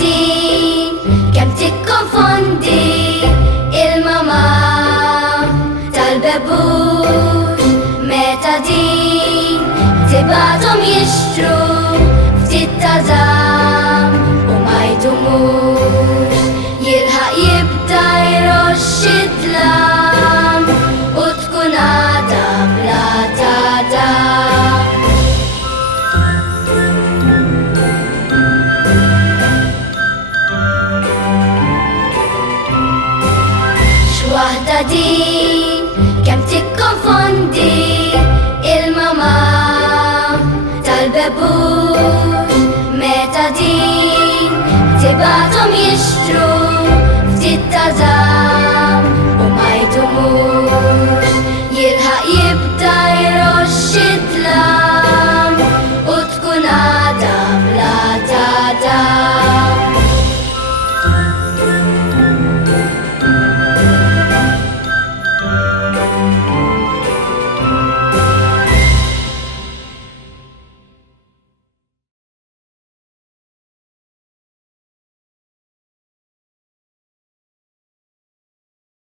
din kemm tikkonfondi il-mama tal-bebut meta din tibgħathom jixtru ftit ta' dam u ma jdumux jilħaq jibda jroxxi d-dlam u tkun għada bla ta' dam. X'waħda din kemm tikkonfondi